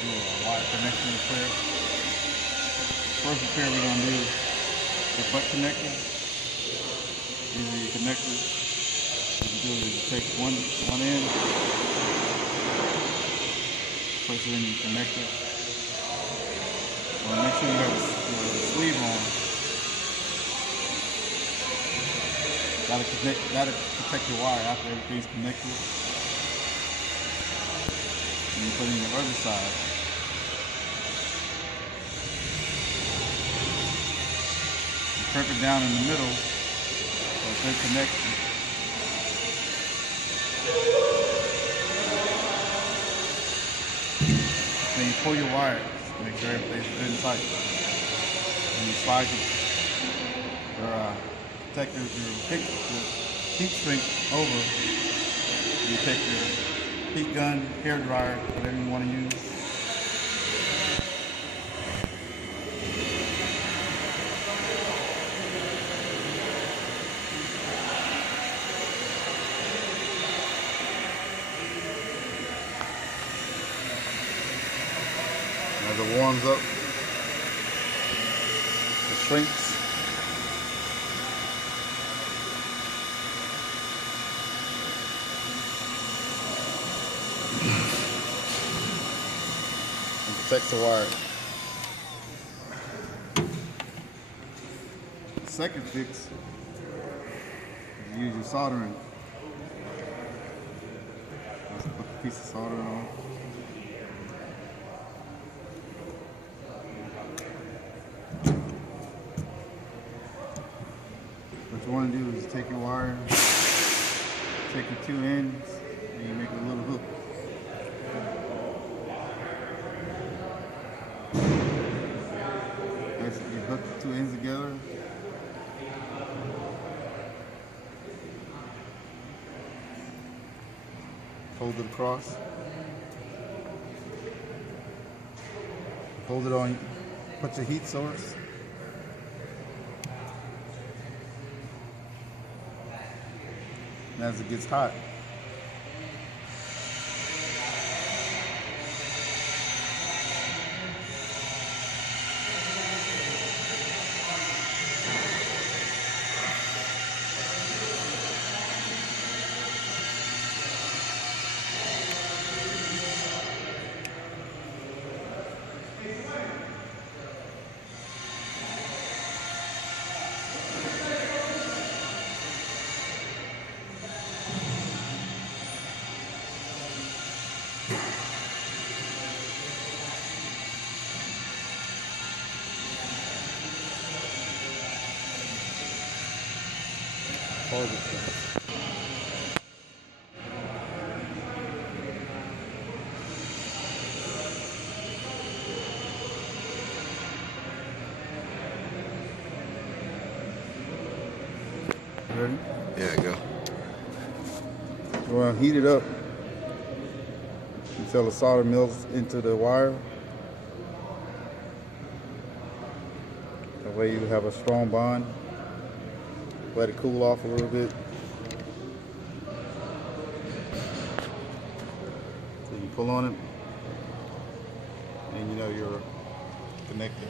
do a wire connection repair. First repair we're going to do the butt connector. These are your connectors. What you do is take one end, place it in your connector. Make sure you have the sleeve on. Gotta protect your wire after everything's connected. And you put it in the other side. You crimp it down in the middle so it's in connection. Then you pull your wires, make sure everything's good and tight. And you slide your protector, your heat shrink over. You take your heat gun, hair dryer, whatever you want to use. As it warms up, it shrinks. And protects the wire. The second fix is use your soldering. Let's put a piece of solder on. What you want to do is take your wire, take your two ends, and you make a little hook. Basically, you hook the two ends together. Hold it across. Hold it on, put your heat source. And as it gets hot, pause it. Ready? Yeah, go. Well, heat it up until the solder melts into the wire. That way you have a strong bond. Let it cool off a little bit. So you pull on it and you know you're connected.